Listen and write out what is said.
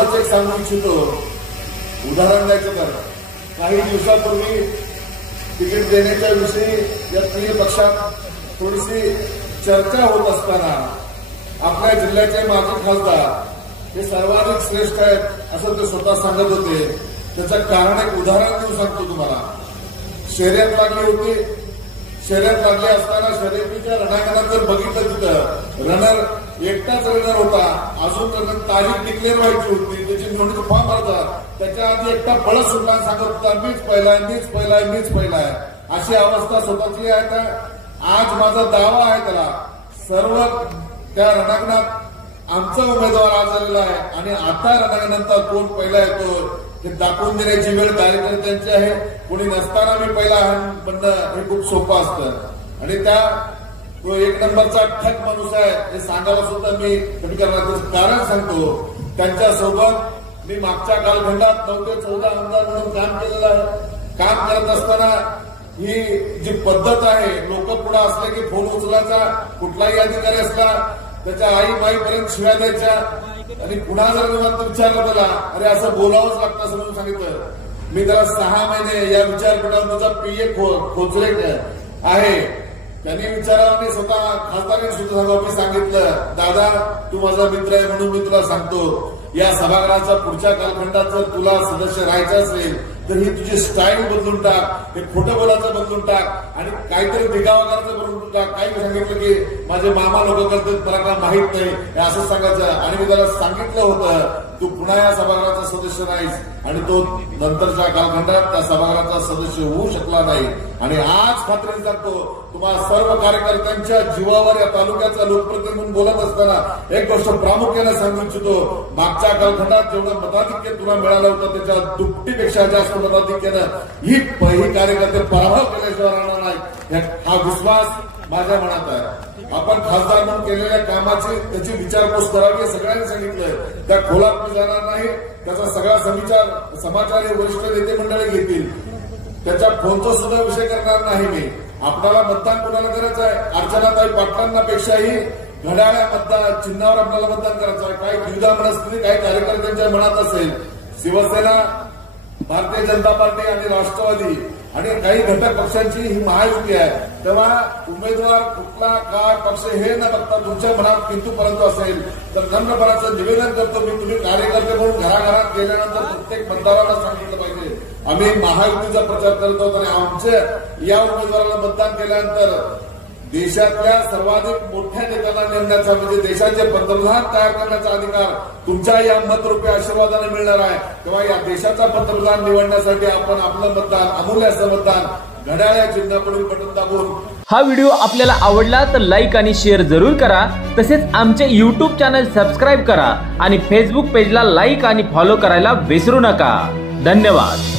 एवढंच एक सांगू इच्छितो, उदाहरण द्यायचं तर काही दिवसापूर्वी तिकीट देण्याच्या विषयी या तीन पक्षात थोडीशी चर्चा होत असताना आपल्या जिल्ह्याचे माजी खासदार हे सर्वाधिक श्रेष्ठ आहेत असं ते स्वतः सांगत होते. त्याचं कारण एक उदाहरण देऊन सांगतो तुम्हाला. शर्यत लागली होती. शर्यत लागली असताना शर्यतीच्या रणांगणात जर बघितलं तिथं रनर एकटाच रनर होता. अजून तारीख डिक्लेअर व्हायची होती, त्याची नोंदणी फॉर्म भरतात. त्याच्या आधी एकटा पळत सुटला सांगत होता मीच पहिला आहे, मीच पहिला आहे, मीच पहिला आहे. अशी अवस्था स्वतःची आहे. तर आज माझा दावा आहे त्याला सर्व त्या रणांगणात आमचा उमेदवार आज आलेला आहे आणि आता रणांगणात कोण पहिला येतो हे दाखवून देण्याची वेळ कार्यकर्त्यांची आहे. कोणी नसताना मी पहिला म्हणणं हे खूप सोपं असतं आणि त्या तो एक नंबरचा ठक माणूस आहे हे सांगायला सुद्धा मी कमी करण्याचं कारण सांगतो. त्यांच्यासोबत मी मागच्या कालखंडात 9 ते 14 आमदार म्हणून काम केलेलं आहे. काम करत असताना ही जी पद्धत आहे, लोक पुढे असले की फोन उचलायचा, कुठलाही अधिकारी असला त्याच्या आई माईपर्यंत शिव्या द्यायच्या आणि पुन्हा जर निवांत विचारलं त्याला अरे असं बोलावंच लागतं असं म्हणून सांगितलं. मी त्याला 6 महिने या विचारपीठावर त्याचा पीए खोचले आहे. त्यांनी विचारावं मी स्वतः खासदारांनी सुद्धा सांगावं. मी सांगितलं दादा तू माझा मित्र आहे म्हणून मी तुला सांगतो या सभागृहाचा पुढच्या कालखंडात जर तुला सदस्य राहायचं असेल तर ही तुझी स्टाईल बदलून टाक, हे खोटं बोलायचं बदलून टाक आणि काहीतरी दिखावा करायचं बदलून टाक. काही सांगितलं की माझे मामा लोक करतात मला काय माहित नाही हे असं सांगायचं. आणि मी त्याला सांगितलं होतं तू पुन्हा या सभागृहाचा सदस्य नाहीस आणि तो नंतरच्या कालखंडात त्या सभागृहाचा सदस्य होऊ शकला नाही. आणि आज खात्रीने सांगतो तुम्हाला सर्व कार्यकर्त्यांच्या जीवावर या तालुक्याचा लोकप्रतिनिधी म्हणून बोलत असताना एक गोष्ट प्रामुख्याने सांगू इच्छितो. मागच्या कालखंडात जेवढं मताधिक्य तुला मिळालं होतं त्याच्या दुपटीपेक्षा जास्त मताधिक्यानं ही कार्यकर्ते पराभव केल्याशिवाय राहणार नाही हा विश्वास माझ्या मनात आहे. आपण खासदार म्हणून केलेल्या कामाची त्याची विचारपूस करावी हे सगळ्यांनी सांगितलंय. त्या खोलात मी जाणार नाही. त्याचा सगळा समाचार हे वरिष्ठ नेते मंडळी घेतील. त्याच्या फोनचा सुद्धा विषय करणार नाही मी. आपल्याला मतदान कोणाला करायचं आहे? अर्चनाताई पाटलांना पेक्षाही घड्याळ्या मतदान चिन्हावर आपल्याला मतदान करायचं आहे. काही द्विधा मनस्थिती काही कार्यकर्त्यांच्या मनात असेल. शिवसेना, भारतीय जनता पार्टी आणि राष्ट्रवादी आणि काही घटक पक्षांची ही महायुती आहे. तेव्हा उमेदवार कुठला काय पक्ष हे न बघता तुमच्या मनात किंतु परंतु असेल तर नम्रपणाचं निवेदन करतो मी. तुम्ही कार्यकर्ते म्हणून घराघरात गेल्यानंतर प्रत्येक मतदाराला सांगितलं पाहिजे आम्ही महायुतीचा प्रचार करत आहोत आणि आमच्या या उमेदवाराला मतदान केल्यानंतर देशातल्या सर्वाधिक मोठ्या नेत्यांना नेमण्याचा म्हणजे देशाचे पंतप्रधान तयार करण्याचा अधिकार तुमच्या या मतरूपी आशीर्वादाने मिळणार आहे. तेव्हा या देशाचा पंतप्रधान निवडण्यासाठी आपण आपलं मतदान अमूल्य असं मतदान घड्याळ्या चिन्हाकडून बटन दाबून. हा व्हिडिओ आपल्याला आवडला तर लाईक आणि शेअर जरूर करा. तसेच आमचे YouTube चॅनल सबस्क्राईब करा आणि फेसबुक पेजला लाईक आणि फॉलो करायला विसरू नका. धन्यवाद.